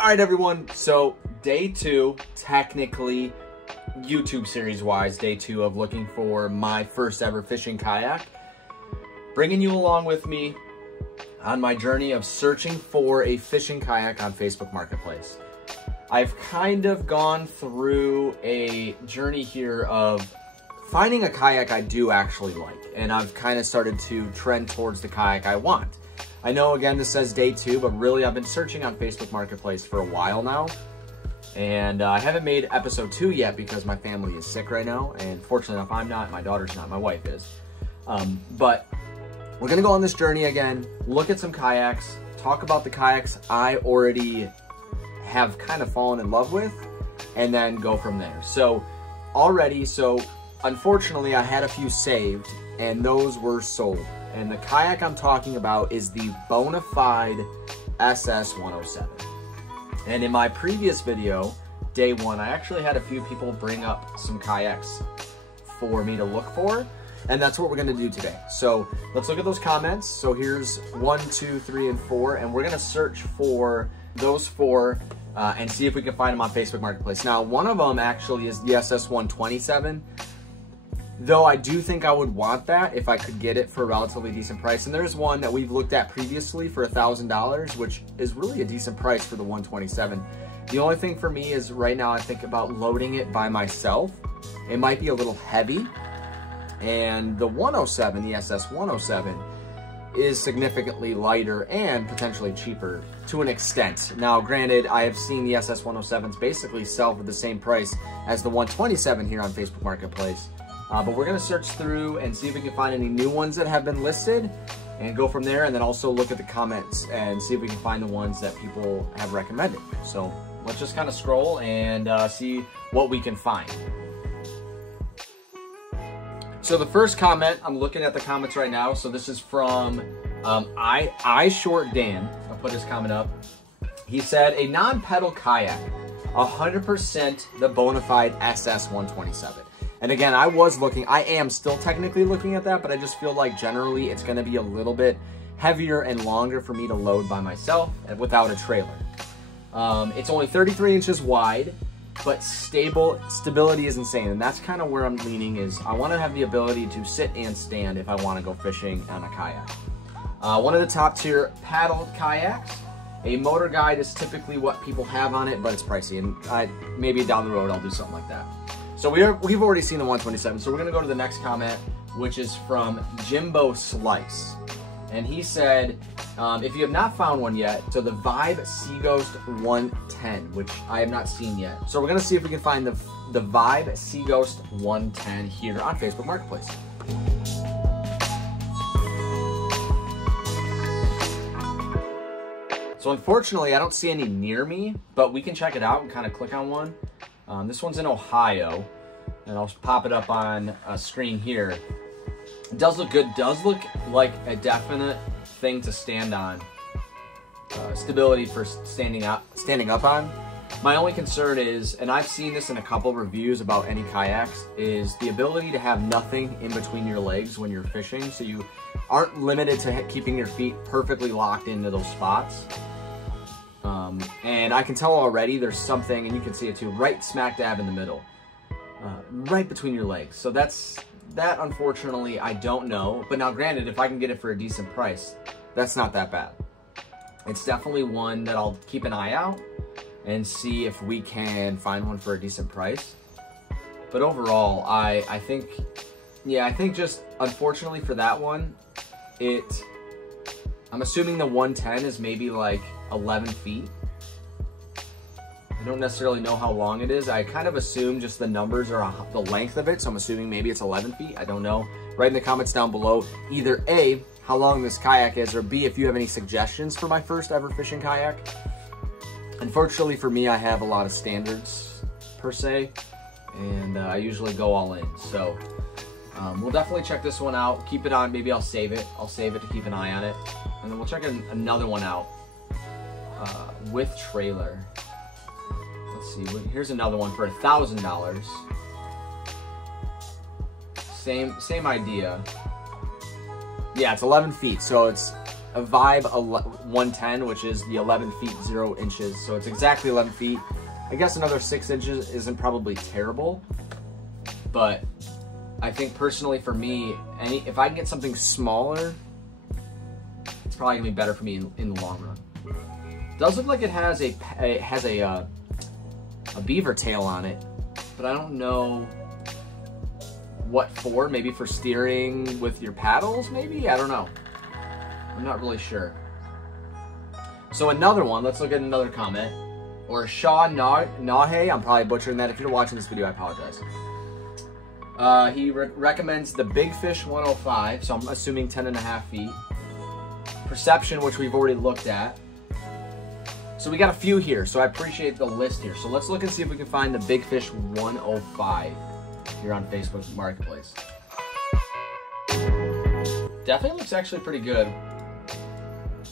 All right, everyone. So day 2, technically YouTube series wise, day 2 of looking for my first ever fishing kayak. Bringing you along with me on my journey of searching for a fishing kayak on Facebook Marketplace. I've kind of gone through a journey here of finding a kayak I do actually like, and I've kind of started to trend towards the kayak I want. I know, again, this says day 2, but really I've been searching on Facebook Marketplace for a while now. And I haven't made episode 2 yet because my family is sick right now. And fortunately enough, I'm not, my daughter's not, my wife is. But we're gonna go on this journey again, look at some kayaks, talk about the kayaks I already have kind of fallen in love with, and then go from there. So unfortunately I had a few saved and those were sold. And the kayak I'm talking about is the Bonafide SS107. And in my previous video, day 1, I actually had a few people bring up some kayaks for me to look for. And that's what we're gonna do today. So let's look at those comments. So here's 1, 2, 3, and 4. And we're gonna search for those 4 and see if we can find them on Facebook Marketplace. Now, one of them actually is the SS127. Though I do think I would want that if I could get it for a relatively decent price. And there's one that we've looked at previously for $1,000, which is really a decent price for the 127. The only thing for me is right now I think about loading it by myself. It might be a little heavy. And the 107, the SS107, is significantly lighter and potentially cheaper to an extent. Now, granted, I have seen the SS107s basically sell for the same price as the 127 here on Facebook Marketplace. But we're gonna search through and see if we can find any new ones that have been listed and go from there, and then also look at the comments and see if we can find the ones that people have recommended. So let's just kind of scroll and see what we can find. So the first comment, I'm looking at the comments right now. So this is from Short Dan. I'll put his comment up. He said, a non-pedal kayak, 100% the Bonafide SS127. And again, I am still technically looking at that, but I just feel like generally it's gonna be a little bit heavier and longer for me to load by myself without a trailer. It's only 33 inches wide, but stability is insane. And that's kind of where I'm leaning, is I wanna have the ability to sit and stand if I wanna go fishing on a kayak. One of the top tier paddle kayaks. A motor guide is typically what people have on it, but it's pricey, and maybe down the road I'll do something like that. So we've already seen the 127, so we're gonna go to the next comment, which is from Jimbo Slice. And he said, if you have not found one yet, so the Vibe Seaghost 110, which I have not seen yet. So we're gonna see if we can find the Vibe Seaghost 110 here on Facebook Marketplace. So unfortunately, I don't see any near me, but we can check it out and kind of click on one. This one's in Ohio, and I'll pop it up on a screen here. It does look good, does look like a definite thing to stand on. Stability for standing up on. My only concern is, and I've seen this in a couple reviews about any kayaks, is the ability to have nothing in between your legs when you're fishing, so you aren't limited to keeping your feet perfectly locked into those spots. And I can tell already there's something, and you can see it too, right smack dab in the middle, right between your legs. So that unfortunately I don't know. But now granted, if I can get it for a decent price, that's not that bad. It's definitely one that I'll keep an eye out and see if we can find one for a decent price. But overall, I think just unfortunately for that one, I'm assuming the 110 is maybe like 11 feet. I don't necessarily know how long it is. I kind of assume just the numbers are the length of it, so I'm assuming maybe it's 11 feet. I don't know. Write in the comments down below either A, how long this kayak is, or B, if you have any suggestions for my first ever fishing kayak. Unfortunately for me, I have a lot of standards per se, and I usually go all in. So we'll definitely check this one out. Keep it on. Maybe I'll save it. I'll save it to keep an eye on it, and then we'll check another one out with trailer. Let's see. Here's another one for $1,000. Same idea. Yeah, it's 11 feet, so it's a Vibe 110, which is the 11 feet 0 inches. So it's exactly 11 feet. I guess another 6 inches isn't probably terrible, but I think personally for me, if I can get something smaller, it's probably gonna be better for me in the long run. It does look like it has a beaver tail on it, but I don't know what for. Maybe for steering with your paddles, maybe? I don't know. I'm not really sure. So another one, let's look at another comment. Or Shaw Nahe, I'm probably butchering that. If you're watching this video, I apologize. He recommends the Big Fish 105, so I'm assuming 10.5 feet. Perception, which we've already looked at. So we got a few here, so I appreciate the list here. So let's look and see if we can find the Big Fish 105 here on Facebook Marketplace. Definitely looks actually pretty good.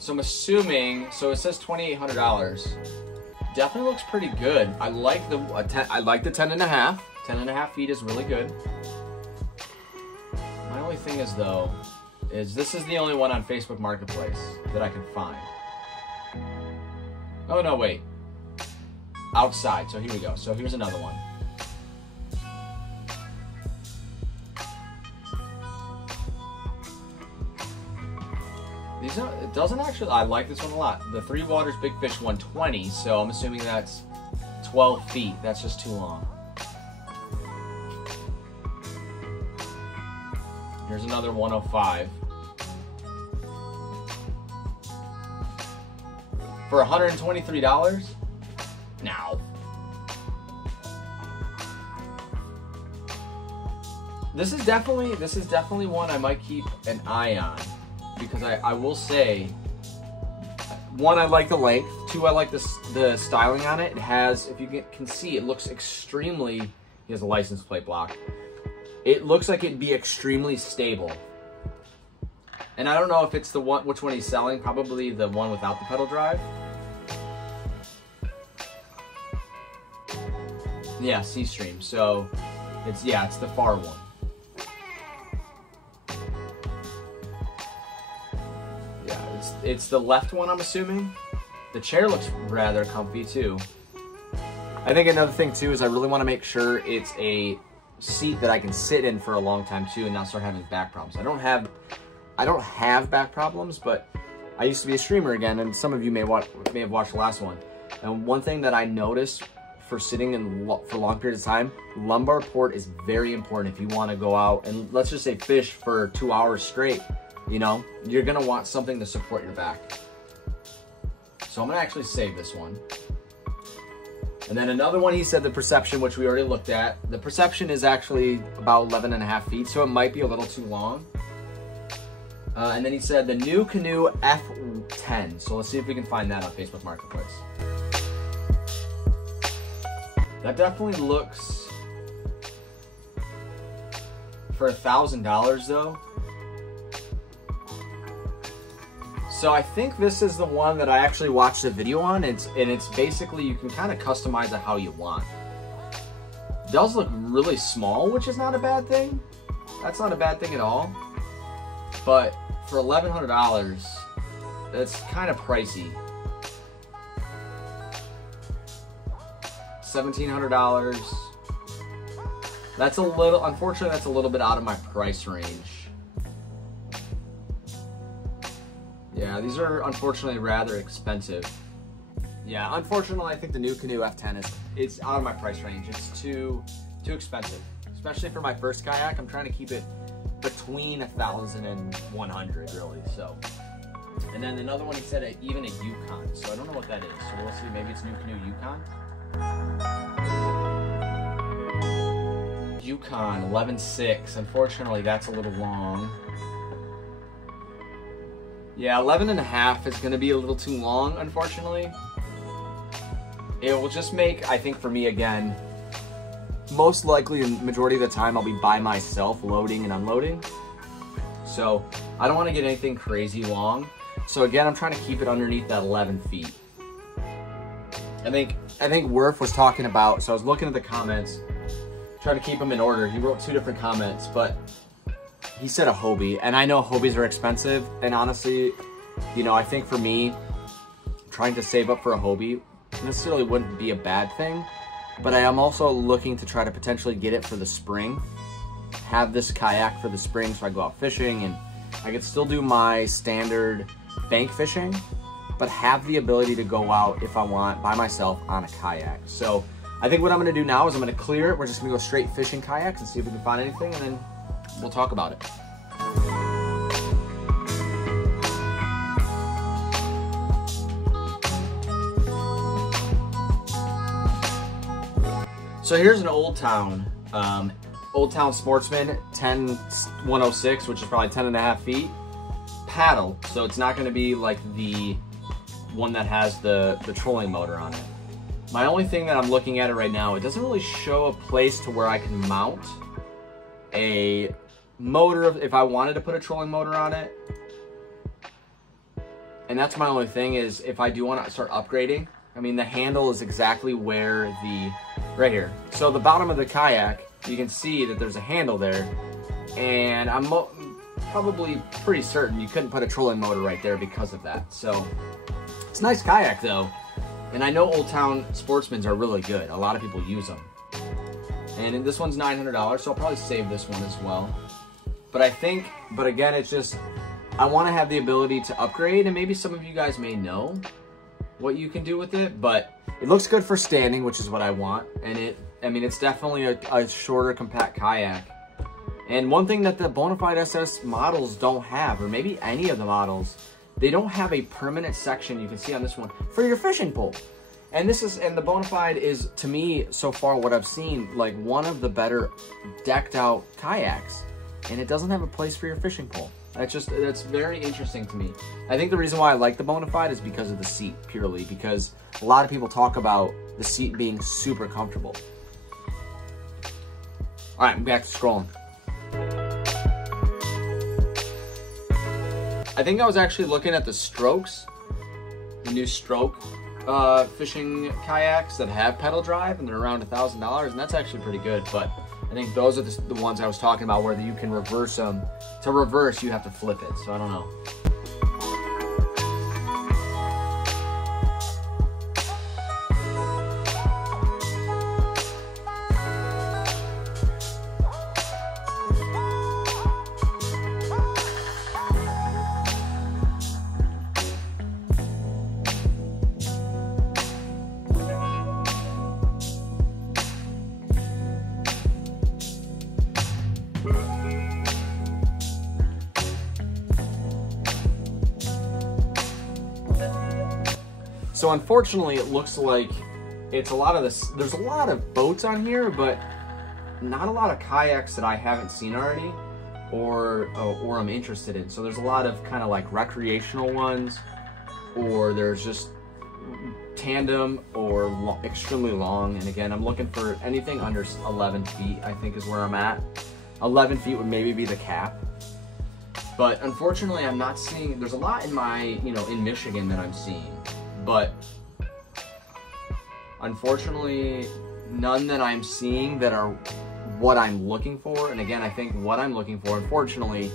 So I'm assuming, so it says $2,800. Definitely looks pretty good. I like the 10.5. 10.5 feet is really good. My only thing is though, is this is the only one on Facebook Marketplace that I can find. Oh no, wait. Outside, so here we go. So here's another one. It doesn't actually, I like this one a lot. The Three Waters Big Fish 120, so I'm assuming that's 12 feet. That's just too long. Here's another 105. For $123? No. This is definitely one I might keep an eye on. Because I will say, one, I like the length. Two, I like the styling on it. It has, if you can see, it looks extremely, he has a license plate block. It looks like it'd be extremely stable. And I don't know if it's the one, which one he's selling, probably the one without the pedal drive. Yeah, C-Stream. So, it's the far one. It's the left one, I'm assuming. The chair looks rather comfy too. I think another thing too is I really want to make sure it's a seat that I can sit in for a long time too and not start having back problems. I don't have back problems, but I used to be a streamer again, and some of you may have watched the last one. And one thing that I noticed for sitting in for long periods of time, lumbar port is very important if you want to go out and let's just say fish for 2 hours straight. You know, you're gonna want something to support your back. So I'm gonna actually save this one. And then another one, he said the Perception, which we already looked at. The Perception is actually about 11.5 feet, so it might be a little too long. And then he said the New Canoe F10. So let's see if we can find that on Facebook Marketplace. That definitely looks, for $1,000 though. So I think this is the one that I actually watched a video on. And it's basically, you can kind of customize it how you want. It does look really small, which is not a bad thing. That's not a bad thing at all. But for $1,100, that's kind of pricey. $1,700. That's a little, unfortunately, that's a little bit out of my price range. Yeah, these are unfortunately rather expensive. Yeah, unfortunately, I think the New Canoe F10 it's out of my price range. It's too expensive, especially for my first kayak. I'm trying to keep it between $1,000 and $100, really. So, and then another one, he said even a Yukon. So I don't know what that is. So we'll see. Maybe it's New Canoe Yukon. Yukon 11.6. Unfortunately, that's a little long. Yeah, 11.5 is going to be a little too long, unfortunately. It will just make, I think for me again, most likely the majority of the time I'll be by myself loading and unloading. So I don't want to get anything crazy long. So again, I'm trying to keep it underneath that 11 feet. I think Worf was talking about, so I was looking at the comments, trying to keep them in order. He wrote 2 different comments, but he said a Hobie, and I know Hobies are expensive, and honestly, you know, I think for me, trying to save up for a Hobie necessarily wouldn't be a bad thing, but I am also looking to try to potentially get it for the spring. Have this kayak for the spring so I go out fishing and I could still do my standard bank fishing, but have the ability to go out if I want by myself on a kayak. So I think what I'm gonna do now is I'm gonna clear it. We're just gonna go straight fishing kayaks and see if we can find anything, and then we'll talk about it. So here's an Old Town Sportsman 10106, which is probably 10.5 feet, paddle. So it's not gonna be like the one that has the trolling motor on it. My only thing that I'm looking at it right now, it doesn't really show a place to where I can mount a motor if I wanted to put a trolling motor on it. And that's my only thing, is if I do want to start upgrading. I mean, the handle is exactly where right here. So the bottom of the kayak, you can see that there's a handle there, and I'm probably pretty certain you couldn't put a trolling motor right there because of that. So it's a nice kayak though, and I know Old Town Sportsmans are really good. A lot of people use them, and this one's $900, so I'll probably save this one as well. But again, it's just, I want to have the ability to upgrade, and maybe some of you guys may know what you can do with it, but it looks good for standing, which is what I want. And it's definitely a shorter, compact kayak. And one thing that the Bonafide SS models don't have, or maybe any of the models, they don't have a permanent section, you can see on this one, for your fishing pole. And the Bonafide is, to me, so far what I've seen, like one of the better decked out kayaks. And it doesn't have a place for your fishing pole. That's very interesting to me. I think the reason why I like the Bonafide is because of the seat, purely because a lot of people talk about the seat being super comfortable. All right, I'm back to scrolling. I think I was actually looking at the Strokes, the new Stroke fishing kayaks that have pedal drive, and they're around $1,000, and that's actually pretty good. But I think those are the ones I was talking about, where you can reverse them. To reverse, you have to flip it, so I don't know. So unfortunately, it looks like it's a lot of this. There's a lot of boats on here, but not a lot of kayaks that I haven't seen already, or I'm interested in. So there's a lot of kind of like recreational ones, or there's just tandem or extremely long. And again, I'm looking for anything under 11 feet, I think is where I'm at. 11 feet would maybe be the cap. But unfortunately, I'm not seeing, there's a lot in in Michigan that I'm seeing. But unfortunately, none that I'm seeing that are what I'm looking for. And again, I think what I'm looking for, unfortunately,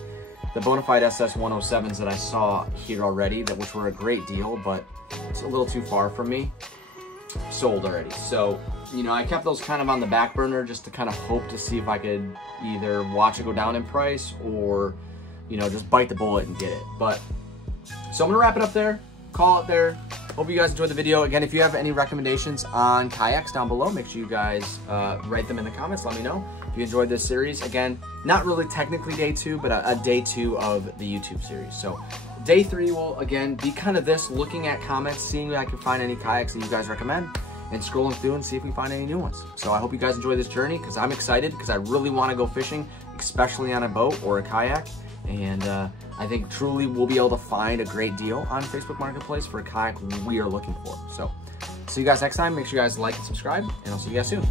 the Bonafide SS 107s that I saw here already, which were a great deal, but it's a little too far from me, sold already. So, I kept those kind of on the back burner just to kind of hope to see if I could either watch it go down in price or, just bite the bullet and get it. But, so I'm gonna wrap it up there, call it there. Hope you guys enjoyed the video. Again, if you have any recommendations on kayaks down below, make sure you guys write them in the comments. Let me know if you enjoyed this series. Again, not really technically day 2, but a day 2 of the YouTube series. So day 3 will, again, be kind of this, looking at comments, seeing if I can find any kayaks that you guys recommend, and scrolling through and see if we find any new ones. So I hope you guys enjoy this journey, because I'm excited, because I really want to go fishing, especially on a boat or a kayak. And I think truly we'll be able to find a great deal on Facebook Marketplace for a kayak we are looking for. So see you guys next time. Make sure you guys like and subscribe, and I'll see you guys soon.